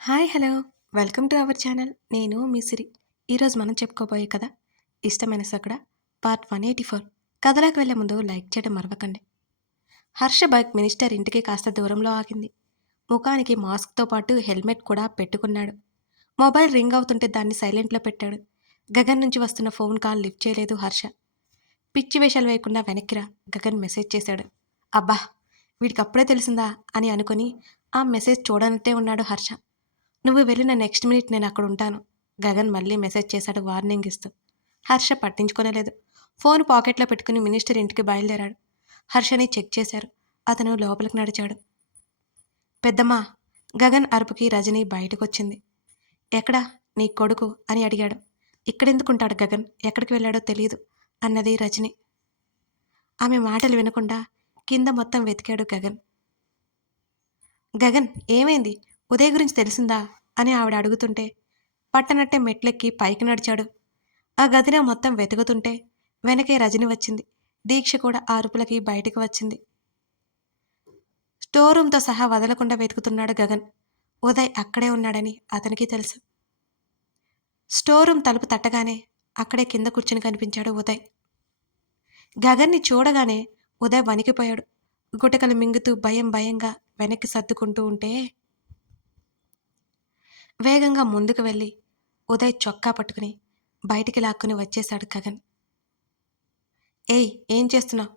Hi hello welcome to our channel. నేను మీ సిరి. ఈరోజు మనం చెప్పుకోబోయే కథ ఇష్టమైన సకడ పార్ట్ 184. కథలోకి వెళ్ళే ముందు లైక్ చేయడం మరవకండి. హర్ష బైక్ మినిస్టర్ ఇంటికి కాస్త దూరంలో ఆగింది. ముఖానికి మాస్క్తో పాటు హెల్మెట్ కూడా పెట్టుకున్నాడు. మొబైల్ రింగ్ అవుతుంటే దాన్ని సైలెంట్లో పెట్టాడు. గగన్ నుంచి వస్తున్న ఫోన్ కాల్ లిఫ్ట్ చేయలేదు హర్ష. పిచ్చి వేషాలు వేయకుండా వెనక్కిరా, గగన్ మెసేజ్ చేశాడు. అబ్బా, వీడికి అప్పుడే తెలిసిందా అని అనుకుని ఆ మెసేజ్ చూడనట్టే ఉన్నాడు హర్ష. నువ్వు వెళ్ళిన నెక్స్ట్ మినిట్ నేను అక్కడ ఉంటాను. గగన్ మళ్ళీ మెసేజ్ చేశాడు వార్నింగ్ ఇస్తూ. హర్ష పట్టించుకోలేదు. ఫోన్ పాకెట్లో పెట్టుకుని మినిస్టర్ ఇంటికి బయలుదేరాడు. హర్షని చెక్ చేశారు. అతను లోపలికి నడిచాడు. పెద్దమ్మా, గగన్ అరుపుకి రజని బయటకొచ్చింది. ఎక్కడా నీ కొడుకు అని అడిగాడు. ఇక్కడెందుకుంటాడు గగన్, ఎక్కడికి వెళ్ళాడో తెలియదు అన్నది రజని. ఆమె మాటలు వినకుండా కింద మొత్తం వెతికాడు గగన్. గగన్ ఏమైంది, ఉదయ్ గురించి తెలిసిందా అని ఆవిడ అడుగుతుంటే పట్టనట్టే మెట్లెక్కి పైకి నడిచాడు. ఆ గదిలో మొత్తం వెతుకుతుంటే వెనకే రజని వచ్చింది. దీక్ష కూడా ఆ అరుపులకి బయటికి వచ్చింది. స్టోర్ రూమ్తో సహా వదలకుండా వెతుకుతున్నాడు గగన్. ఉదయ్ అక్కడే ఉన్నాడని అతనికి తెలుసు. స్టోర్ రూమ్ తలుపు తట్టగానే అక్కడే కింద కూర్చుని కనిపించాడు ఉదయ్. గగన్ని చూడగానే ఉదయ్ వణికిపోయాడు. గుటకలు మింగుతూ భయంగా వెనక్కి సర్దుకుంటూ ఉంటే వేగంగా ముందుకు వెళ్ళి ఉదయ్ చొక్కా పట్టుకుని బయటికి లాక్కుని వచ్చేశాడు గగన్. ఏయ్, ఏం చేస్తున్నావు?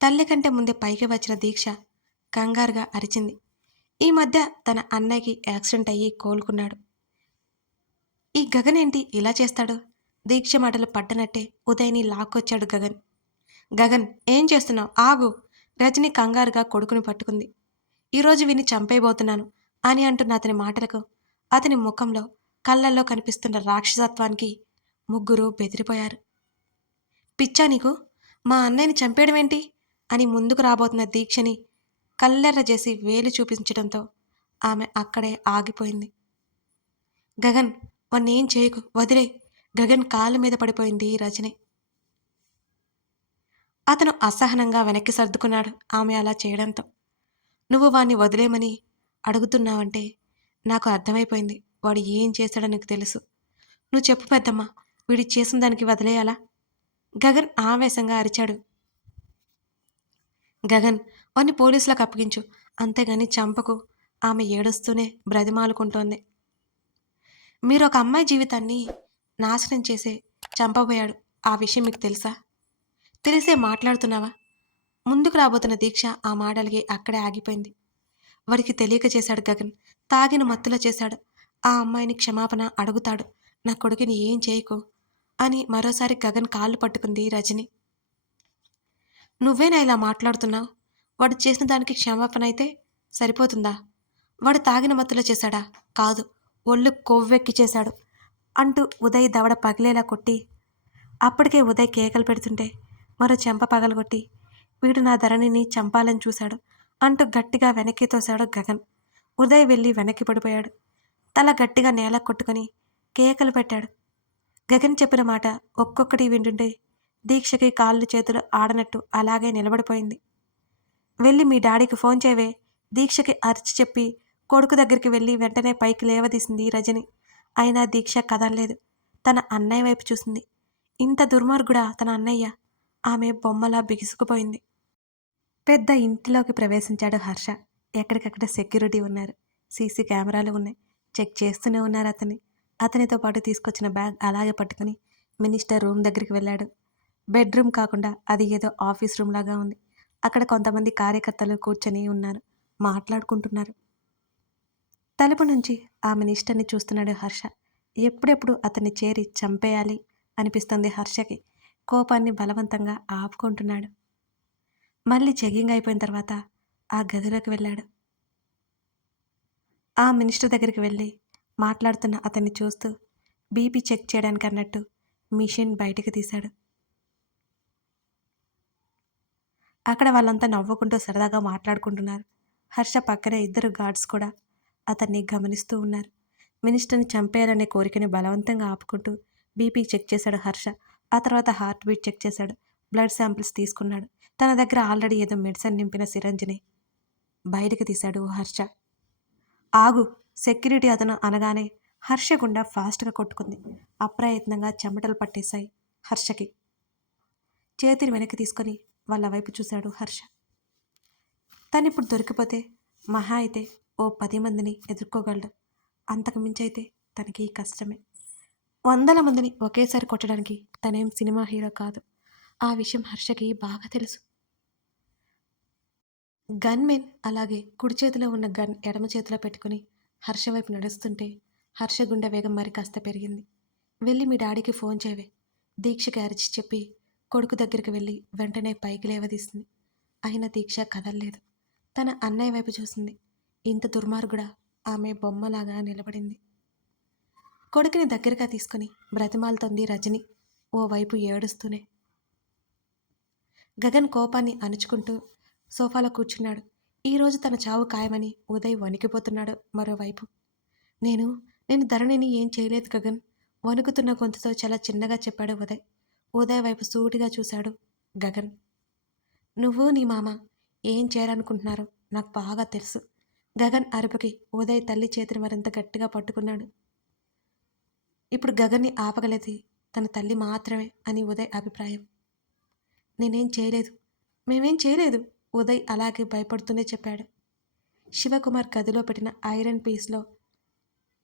తల్లి కంటే ముందే పైకి వచ్చిన దీక్ష కంగారుగా అరిచింది. ఈ మధ్య తన అన్నయ్యకి యాక్సిడెంట్ అయ్యి కోలుకున్నాడు. ఈ గగన్ ఏంటి ఇలా చేస్తాడు? దీక్ష మాటలు పడ్డనట్టే ఉదయ్ని లాక్కొచ్చాడు గగన్. గగన్, ఏం చేస్తున్నావు? ఆగు! రజని కంగారుగా కొడుకుని పట్టుకుంది. ఈరోజు విని చంపేయబోతున్నాను అని అంటున్న అతని మాటలకు, అతని ముఖంలో కళ్ళల్లో కనిపిస్తున్న రాక్షసత్వానికి ముగ్గురు బెదిరిపోయారు. పిచ్చా నీకు? మా అన్నయ్యని చంపేయడమేంటి అని ముందుకు రాబోతున్న దీక్షని కళ్ళెర్ర చేసి వేలు చూపించడంతో ఆమె అక్కడే ఆగిపోయింది. గగన్, వన్నేం చేయకు, వదిలే. గగన్ కాళ్ళ మీద పడిపోయింది రజని. అతను అసహనంగా వెనక్కి సర్దుకున్నాడు ఆమె అలా చేయడంతో. నువ్వు వాణ్ణి వదిలేమని అడుగుతున్నావంటే నాకు అర్థమైపోయింది. వాడు ఏం చేశాడో నీకు తెలుసు. నువ్వు చెప్పు పెద్దమ్మా, వీడి చేసిన దానికి వదిలేయాలా? గగన్ ఆవేశంగా అరిచాడు. గగన్, వాణ్ణి పోలీసులకు అప్పగించు, అంతేగాని చంపకు. ఆమె ఏడుస్తూనే బ్రతిమాలుకుంటోంది. మీరు ఒక అమ్మాయి జీవితాన్ని నాశనం చేసే చంపబోయాడు. ఆ విషయం మీకు తెలుసా? తెలిసే మాట్లాడుతున్నావా? ముందుకు రాబోతున్న దీక్ష ఆ మాటలకి అక్కడే ఆగిపోయింది. వాడికి తెలియక చేశాడు గగన్. తాగిన మత్తులో చేశాడు. ఆ అమ్మాయిని క్షమాపణ అడుగుతాడు. నా కొడుకుని ఏం చేయకు అని మరోసారి గగన్ కాళ్ళు పట్టుకుంది రజని. నువ్వేనా ఇలా మాట్లాడుతున్నావు? వాడు చేసిన దానికి క్షమాపణ అయితే సరిపోతుందా? వాడు తాగిన మత్తులో చేశాడా? కాదు, ఒళ్ళు కొవ్వెక్కి చేశాడు అంటూ ఉదయ్ దవడ పగిలేలా కొట్టి, అప్పటికే ఉదయ్ కేకలు పెడుతుంటే మరో చెంప పగలగొట్టి, వీడు నా ధరణిని చంపాలని చూశాడు అంటూ గట్టిగా వెనక్కి తోశాడు గగన్. ఉదయ్ వెళ్ళి వెనక్కి పడిపోయాడు. తల గట్టిగా నేల కొట్టుకుని కేకలు పెట్టాడు. గగన్ చెప్పిన మాట ఒక్కొక్కటి వింటుంటే దీక్షకి కాళ్ళు చేతులు ఆడనట్టు అలాగే నిలబడిపోయింది. వెళ్ళి మీ డాడీకి ఫోన్ చేయవే, దీక్షకి అరిచి చెప్పి కొడుకు దగ్గరికి వెళ్ళి వెంటనే పైకి లేవదీసింది రజని. అయినా దీక్ష కదలలేదు. తన అన్నయ్య వైపు చూసింది. ఇంత దుర్మార్గుడా తన అన్నయ్య? ఆమె బొమ్మలా బిగుసుకుపోయింది. పెద్ద ఇంటిలోకి ప్రవేశించాడు హర్ష. ఎక్కడికక్కడ సెక్యూరిటీ ఉన్నారు. సీసీ కెమెరాలు ఉన్నాయి. చెక్ చేస్తూనే ఉన్నారు అతన్ని. అతనితో పాటు తీసుకొచ్చిన బ్యాగ్ అలాగే పట్టుకుని మినిస్టర్ రూమ్ దగ్గరికి వెళ్ళాడు. బెడ్రూమ్ కాకుండా అది ఏదో ఆఫీస్ రూమ్ లాగా ఉంది. అక్కడ కొంతమంది కార్యకర్తలు కూర్చొని ఉన్నారు, మాట్లాడుకుంటున్నారు. తలుపు నుంచి ఆ మినిస్టర్ని చూస్తున్నాడు హర్ష. ఎప్పుడెప్పుడు అతన్ని చేరి చంపేయాలి అనిపిస్తుంది హర్షకి. కోపాన్ని బలవంతంగా ఆపుకుంటున్నాడు. మళ్ళీ చెకింగ్ అయిపోయిన తర్వాత ఆ గదిలోకి వెళ్ళాడు. ఆ మినిస్టర్ దగ్గరికి వెళ్ళి మాట్లాడుతున్న అతన్ని చూస్తూ బీపీ చెక్ చేయడానికి అన్నట్టు మిషన్ బయటికి తీశాడు. అక్కడ వాళ్ళంతా నవ్వుకుంటూ సరదాగా మాట్లాడుకుంటున్నారు. హర్ష పక్కనే ఇద్దరు గార్డ్స్ కూడా అతన్ని గమనిస్తూ ఉన్నారు. మినిస్టర్ని చంపేయాలనే కోరికని బలవంతంగా ఆపుకుంటూ బీపీ చెక్ చేశాడు హర్ష. ఆ తర్వాత హార్ట్ బీట్ చెక్ చేశాడు. బ్లడ్ శాంపిల్స్ తీసుకున్నాడు. తన దగ్గర ఆల్రెడీ ఏదో మెడిసిన్ నింపిన సిరంజిని బయటికి తీశాడు హర్ష. ఆగు! సెక్యూరిటీ అతను అనగానే హర్ష గుండె ఫాస్ట్గా కొట్టుకుంది. అప్రయత్నంగా చెమటలు పట్టేశాయి హర్షకి. చేతిని వెనక్కి తీసుకొని వాళ్ళ వైపు చూశాడు హర్ష. తనిప్పుడు దొరికిపోతే మహా అయితే ఓ 10 మందిని ఎదుర్కోగలడు. అంతకు మించైతే తనకి కష్టమే. వందల మందిని ఒకేసారి కొట్టడానికి తనేం సినిమా హీరో కాదు. ఆ విషయం హర్షకి బాగా తెలుసు. గన్‌మెన్ అలాగే కుడి చేతిలో ఉన్న గన్ ఎడమ చేతిలో పెట్టుకుని హర్ష వైపు నడుస్తుంటే హర్ష గుండె వేగం మరి కాస్త పెరిగింది. వెళ్ళి మీ డాడీకి ఫోన్ చేయవే, దీక్షకి అరిచి చెప్పి కొడుకు దగ్గరికి వెళ్ళి వెంటనే పైకి లేవదీసింది. అయినా దీక్ష కదల్లేదు. తన అన్నయ్య వైపు చూసింది. ఇంత దుర్మార్గుడా, ఆమె బొమ్మలాగా నిలబడింది. కొడుకుని దగ్గరగా తీసుకుని బ్రతిమాలుతోంది రజని, ఓవైపు ఏడుస్తూనే. గగన్ కోపాన్ని అణుచుకుంటూ సోఫాలో కూర్చున్నాడు. ఈరోజు తన చావు ఖాయమని ఉదయ్ వణికిపోతున్నాడు మరోవైపు. నేను నేను ధరణిని ఏం చేయలేదు గగన్, వణుకుతున్న గొంతుతో చాలా చిన్నగా చెప్పాడు ఉదయ్. ఉదయ్ వైపు సూటిగా చూశాడు గగన్. నువ్వు నీ మామ ఏం చేయాలనుకుంటున్నారో నాకు బాగా తెలుసు. గగన్ అరుపుకి ఉదయ్ తల్లి చేతిని మరింత గట్టిగా పట్టుకున్నాడు. ఇప్పుడు గగన్ని ఆపగలది తన తల్లి మాత్రమే అని ఉదయ్ అభిప్రాయం. నేనేం చేయలేదు, మేమేం చేయలేదు, ఉదయ్ అలాగే భయపడుతూనే చెప్పాడు. శివకుమార్ గదిలో పెట్టిన ఐరన్ పీస్లో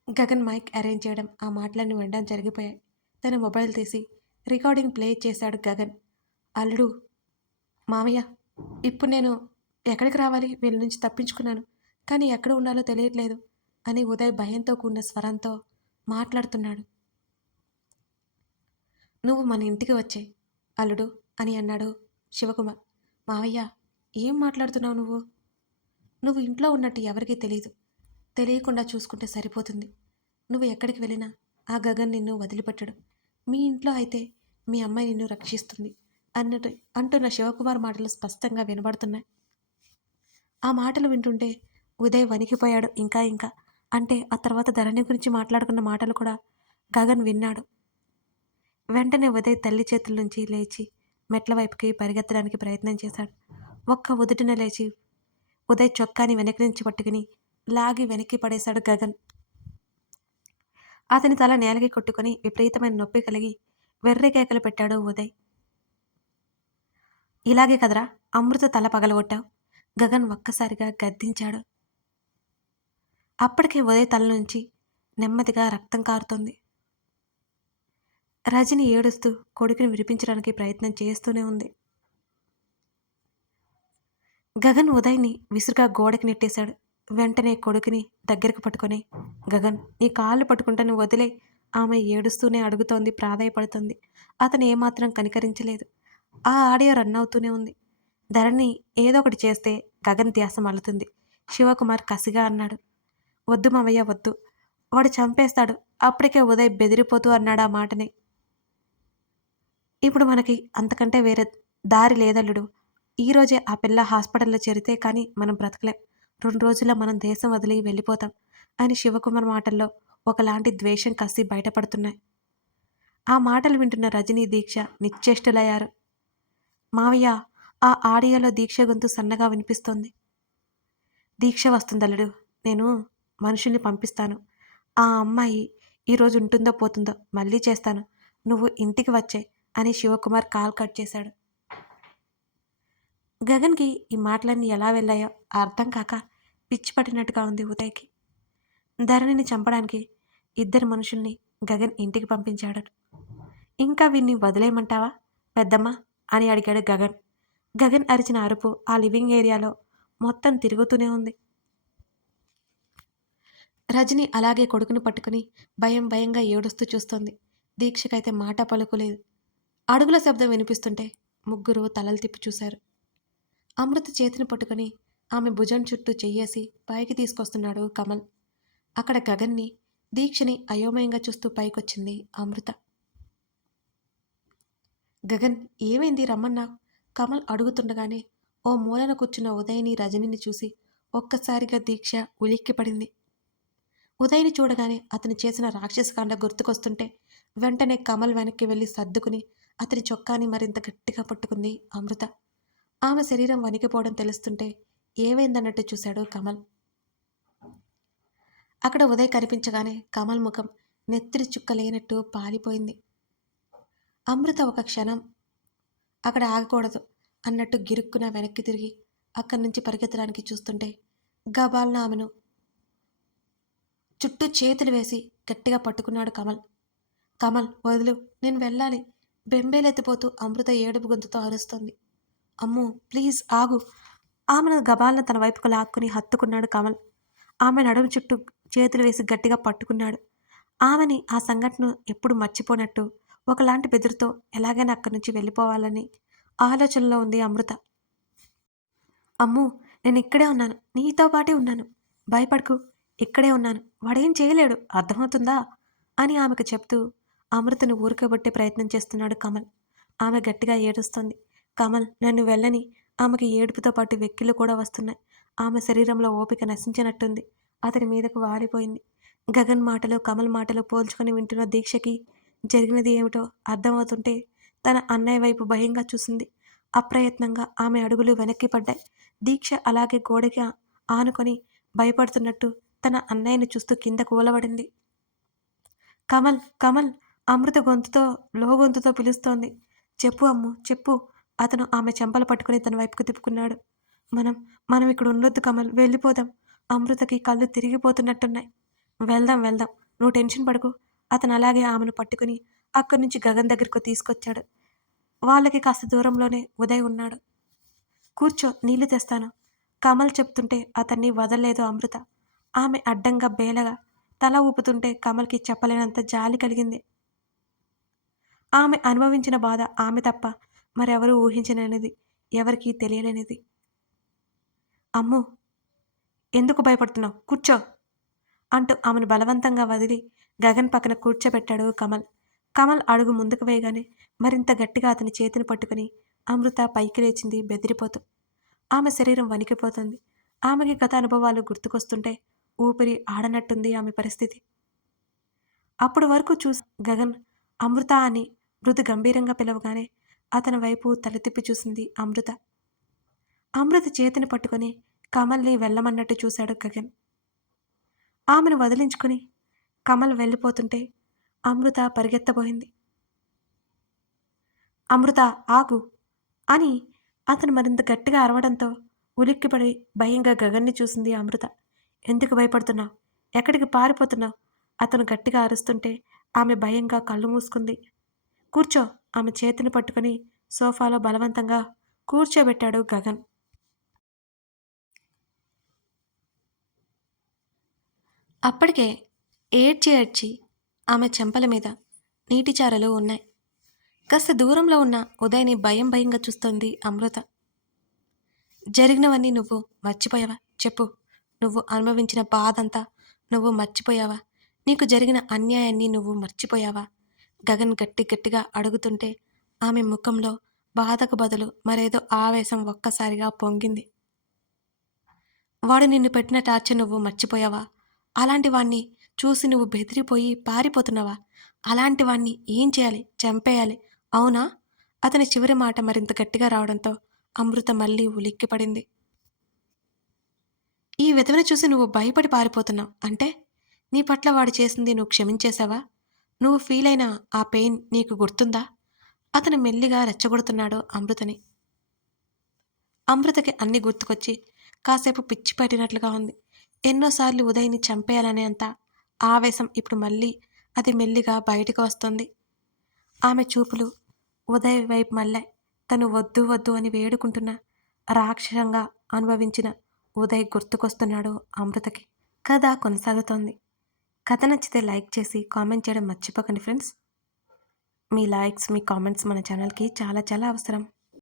గగన్ మైక్ అరేంజ్ చేయడం, ఆ మాటలన్నీ వినడం జరిగిపోయాయి. తన మొబైల్ తీసి రికార్డింగ్ ప్లే చేశాడు గగన్. అల్లుడు, మామయ్య, ఇప్పుడు నేను ఎక్కడికి రావాలి, వీళ్ళ నుంచి తప్పించుకున్నాను, కానీ ఎక్కడ ఉండాలో తెలియట్లేదు అని ఉదయ్ భయంతో కూడిన స్వరంతో మాట్లాడుతున్నాడు. నువ్వు మన ఇంటికి వచ్చే అల్లుడు అని అన్నాడు శివకుమార్. మావయ్య, ఏం మాట్లాడుతున్నావు నువ్వు? నువ్వు ఇంట్లో ఉన్నట్టు ఎవరికీ తెలియదు. తెలియకుండా చూసుకుంటే సరిపోతుంది. నువ్వు ఎక్కడికి వెళ్ళినా ఆ గగన్ నిన్ను వదిలిపెట్టడు. మీ ఇంట్లో అయితే మీ అమ్మాయి నిన్ను రక్షిస్తుంది అన్నట్టు అంటున్న శివకుమార్ మాటలు స్పష్టంగా వినబడుతున్నాయి. ఆ మాటలు వింటుంటే ఉదయ్ వణికిపోయాడు. ఇంకా అంటే ఆ తర్వాత ధరణి గురించి మాట్లాడుకున్న మాటలు కూడా గగన్ విన్నాడు. వెంటనే ఉదయ్ తల్లి చేతుల నుంచి లేచి మెట్ల వైపుకి పరిగెత్తడానికి ప్రయత్నం చేశాడు. ఒక్క ఉదుటిన లేచి ఉదయ్ చొక్కాని వెనక్కి నుంచి పట్టుకుని లాగి వెనక్కి పడేశాడు గగన్. అతని తల నేలకి కొట్టుకుని విపరీతమైన నొప్పి కలిగి వెర్రి కేకలు పెట్టాడు ఉదయ్. ఇలాగే కదరా అమృత తల పగలగొట్టావు, గగన్ ఒక్కసారిగా గద్దించాడు. అప్పటికే ఉదయ్ తల నుంచి నెమ్మదిగా రక్తం కారుతోంది. రజని ఏడుస్తూ కొడుకుని విడిపించడానికి ప్రయత్నం చేస్తూనే ఉంది. గగన్ ఉదయ్ని విసురుగా గోడకి నెట్టేశాడు. వెంటనే కొడుకుని దగ్గరకు పట్టుకొని, గగన్, నీ కాళ్ళు పట్టుకుంటాను వదిలే, ఆమె ఏడుస్తూనే అడుగుతోంది, ప్రాధాయపడుతోంది. అతను ఏమాత్రం కనికరించలేదు. ఆ ఆడియో రన్ అవుతూనే ఉంది. ధరణి ఏదో ఒకటి చేస్తే గగన్ ధ్యాస మల్లుతుంది. శివకుమార్ కసిగా అన్నాడు. వద్దు మావయ్య, వద్దు, వాడు చంపేస్తాడు. అప్పటికే ఉదయ్ బెదిరిపోతూ అన్నాడు ఆ మాటని. ఇప్పుడు మనకి అంతకంటే వేరే దారి లేదల్లుడు. ఈరోజే ఆ పిల్ల హాస్పిటల్లో చేరితే కానీ మనం బ్రతకలేం. 2 రోజుల్లో మనం దేశం వదిలి వెళ్ళిపోతాం అని శివకుమార్ మాటల్లో ఒకలాంటి ద్వేషం, కసి బయటపడుతున్నాయి. ఆ మాటలు వింటున్న రజనీ, దీక్ష నిశ్చేష్టులయ్యారు. మావయ్య, ఆ ఆడియోలో దీక్ష గొంతు సన్నగా వినిపిస్తోంది. దీక్ష వస్తుందల్లుడు, నేను మనుషుల్ని పంపిస్తాను. ఆ అమ్మాయి ఈరోజు ఉంటుందో పోతుందో మళ్ళీ చేస్తాను, నువ్వు ఇంటికి వచ్చే అని శివకుమార్ కాల్ కట్ చేశాడు. గగన్కి ఈ మాటలన్నీ ఎలా వెళ్ళాయో అర్థం కాక పిచ్చి పట్టినట్టుగా ఉంది ఉదయ్కి. ధరణిని చంపడానికి 2 మనుషుల్ని గగన్ ఇంటికి పంపించాడు. ఇంకా వీన్ని వదిలేయమంటావా పెద్దమ్మ అని అడిగాడు గగన్. గగన్ అరిచిన అరుపు ఆ లివింగ్ ఏరియాలో మొత్తం తిరుగుతూనే ఉంది. రజని అలాగే కొడుకుని పట్టుకుని భయంగా ఏడుస్తూ చూస్తోంది. దీక్షకైతే మాట పలుకులేదు. అడుగుల శబ్దం వినిపిస్తుంటే ముగ్గురు తలలు తిప్పి చూశారు. అమృత చేతిని పట్టుకుని ఆమె భుజం చుట్టూ చెయ్యేసి పైకి తీసుకొస్తున్నాడు కమల్. అక్కడ గగన్ని, దీక్షని అయోమయంగా చూస్తూ పైకొచ్చింది అమృత. గగన్, ఏమైంది, రమ్మన్నావు? కమల్ అడుగుతుండగానే ఓ మూలన కూర్చున్న ఉదయ్ని, రజనిని చూసి ఒక్కసారిగా దీక్ష ఉలిక్కిపడింది. ఉదయ్ని చూడగానే అతను చేసిన రాక్షసకాండ గుర్తుకొస్తుంటే వెంటనే కమల్ వెనక్కి వెళ్ళి సర్దుకుని అతని చొక్కాని మరింత గట్టిగా పట్టుకుంది అమృత. ఆమె శరీరం వణికిపోవడం తెలుస్తుంటే ఏమైందన్నట్టు చూశాడు కమల్. అక్కడ ఉదయ్ కనిపించగానే కమల్ ముఖం నెత్తిరి చుక్క లేనట్టు పాలిపోయింది. అమృత ఒక క్షణం అక్కడ ఆగకూడదు అన్నట్టు గిరుక్కున వెనక్కి తిరిగి అక్కడి నుంచి పరిగెత్తడానికి చూస్తుంటే గబాల్న ఆమెను చుట్టూ చేతులు వేసి గట్టిగా పట్టుకున్నాడు కమల్. కమల్ వదులు, నేను వెళ్ళాలి, బెంబేలెత్తిపోతూ అమృత ఏడుపు గొంతుతో అరుస్తోంది. అమ్మో ప్లీజ్ ఆగు. ఆమెను గబాల్న తన వైపుకు లాక్కుని హత్తుకున్నాడు కమల్. ఆమె నడుము చుట్టూ చేతులు వేసి గట్టిగా పట్టుకున్నాడు. ఆమెని ఆ సంఘటన ఎప్పుడు మర్చిపోనట్టు ఒకలాంటి బెదురుతో ఎలాగైనా అక్కడి నుంచి వెళ్ళిపోవాలని ఆలోచనలో ఉంది అమృత. అమ్మో, నేను ఇక్కడే ఉన్నాను, నీతో పాటే ఉన్నాను, భయపడకు, ఇక్కడే ఉన్నాను, వాడేం చేయలేడు, అర్థమవుతుందా అని ఆమెకు చెప్తూ అమృతను ఊరుకోబట్టే ప్రయత్నం చేస్తున్నాడు కమల్. ఆమె గట్టిగా ఏడుస్తోంది. కమల్ నన్ను వెళ్ళని. ఆమెకి ఏడుపుతో పాటు వెక్కిళ్ళు కూడా వస్తున్నాయి. ఆమె శరీరంలో ఓపిక నశించినట్టుంది. అతని మీదకు వాలిపోయింది. గగన్ మాటలు కమల్ మాటలు పోల్చుకొని వింటున్న దీక్షకి జరిగినది ఏమిటో అర్థమవుతుంటే తన అన్నయ్య వైపు భయంగా చూసింది. అప్రయత్నంగా ఆమె అడుగులు వెనక్కి పడ్డాయి. దీక్ష అలాగే గోడకి ఆనుకొని భయపడుతున్నట్టు తన అన్నయ్యని చూస్తూ కింద కూలబడింది. కమల్ కమల్ అమృత గొంతుతో పిలుస్తోంది. చెప్పు అమ్ము చెప్పు. అతను ఆమె చెంపలు పట్టుకుని తన వైపుకు తిప్పుకున్నాడు. మనం మనం ఇక్కడ ఉండొద్దు కమల్, వెళ్ళిపోదాం. అమృతకి కళ్ళు తిరిగిపోతున్నట్టున్నాయి. వెళ్దాం వెళ్దాం, నువ్వు టెన్షన్ పడకు. అతను అలాగే ఆమెను పట్టుకుని అక్కడి నుంచి గగన్ దగ్గరకు తీసుకొచ్చాడు. వాళ్ళకి కాస్త దూరంలోనే ఉదయ్ ఉన్నాడు. కూర్చో, నీళ్లు తెస్తాను. కమల్ చెప్తుంటే అతన్ని వదల్లేదు అమృత. ఆమె అడ్డంగా బేలగా తల ఊపుతుంటే కమల్కి చెప్పలేనంత జాలి కలిగింది. ఆమె అనుభవించిన బాధ ఆమె తప్ప మరెవరూ ఊహించలేనిది, ఎవరికీ తెలియలేనిది. అమ్ము, ఎందుకు భయపడుతున్నావు, కూర్చో అంటూ ఆమెను బలవంతంగా వదిలి గగన్ పక్కన కూర్చోబెట్టాడు కమల్. కమల్ అడుగు ముందుకు వేయగానే మరింత గట్టిగా అతని చేతిని పట్టుకుని అమృత పైకి లేచింది బెదిరిపోతూ. ఆమె శరీరం వణికిపోతుంది. ఆమెకి గత అనుభవాలు గుర్తుకొస్తుంటే ఊపిరి ఆడనట్టుంది ఆమె పరిస్థితి. అప్పుడు వరకు చూసి గగన్ అమృత అని మృదు గంభీరంగా పిలవగానే అతని వైపు తల తిప్పి చూసింది అమృత. అమృత చేతిని పట్టుకొని కమల్ని వెళ్ళమన్నట్టు చూశాడు గగన్. ఆమెను వదిలించుకుని కమల్ వెళ్ళిపోతుంటే అమృత పరిగెత్తబోయింది. అమృత ఆగు అని అతను మరింత గట్టిగా అరవడంతో ఉలిక్కిపడి భయంగా గగన్ని చూసింది అమృత. ఎందుకు భయపడుతున్నావు, ఎక్కడికి పారిపోతున్నావు? అతను గట్టిగా అరుస్తుంటే ఆమె భయంగా కళ్ళు మూసుకుంది. కూర్చో. ఆమె చేతిని పట్టుకుని సోఫాలో బలవంతంగా కూర్చోబెట్టాడు గగన్. అప్పటికే ఏడ్చి ఆమె చెంపల మీద నీటి చారలు ఉన్నాయి. కాస్త దూరంలో ఉన్న ఉదయ్ని భయంగా చూస్తోంది అమృత. జరిగినవన్నీ నువ్వు మర్చిపోయావా చెప్పు. నువ్వు అనుభవించిన బాధంతా నువ్వు మర్చిపోయావా? నీకు జరిగిన అన్యాయాన్ని నువ్వు మర్చిపోయావా? గగన్ గట్టిగా అడుగుతుంటే ఆమె ముఖంలో బాధకు బదులు మరేదో ఆవేశం ఒక్కసారిగా పొంగింది. వాడు నిన్ను పెట్టిన టార్చర్ నువ్వు మర్చిపోయావా? అలాంటి వాణ్ణి చూసి నువ్వు బెదిరిపోయి పారిపోతున్నావా? అలాంటి వాణ్ణి ఏం చేయాలి? చంపేయాలి, అవునా? అతని చివరి మాట మరింత గట్టిగా రావడంతో అమృత మళ్ళీ ఉలిక్కిపడింది. ఈ విధవని చూసి నువ్వు భయపడి పారిపోతున్నావు అంటే నీ పట్ల వాడు చేసింది నువ్వు క్షమించేశావా? నువ్వు ఫీల్ అయిన ఆ పెయిన్ నీకు గుర్తుందా? అతను మెల్లిగా రెచ్చగొడుతున్నాడు అమృతని. అమృతకి అన్నీ గుర్తుకొచ్చి కాసేపు పిచ్చి పట్టినట్లుగా ఉంది. ఎన్నోసార్లు ఉదయ్ని చంపేయాలనే అంత ఆవేశం ఇప్పుడు మళ్ళీ అది మెల్లిగా బయటకు వస్తుంది. ఆమె చూపులు ఉదయ్ వైపు మళ్ళాయి. తను వద్దు వద్దు అని వేడుకుంటున్న రాక్షసంగా అనుభవించిన ఉదయ్ గుర్తుకొస్తున్నాడు అమృతకి. కథ కొనసాగుతోంది. కథ నచ్చితే లైక్ చేసి కామెంట్ చేయడం మర్చిపోకండి ఫ్రెండ్స్. మీ లైక్స్, మీ కామెంట్స్ మన ఛానల్కి చాలా అవసరం.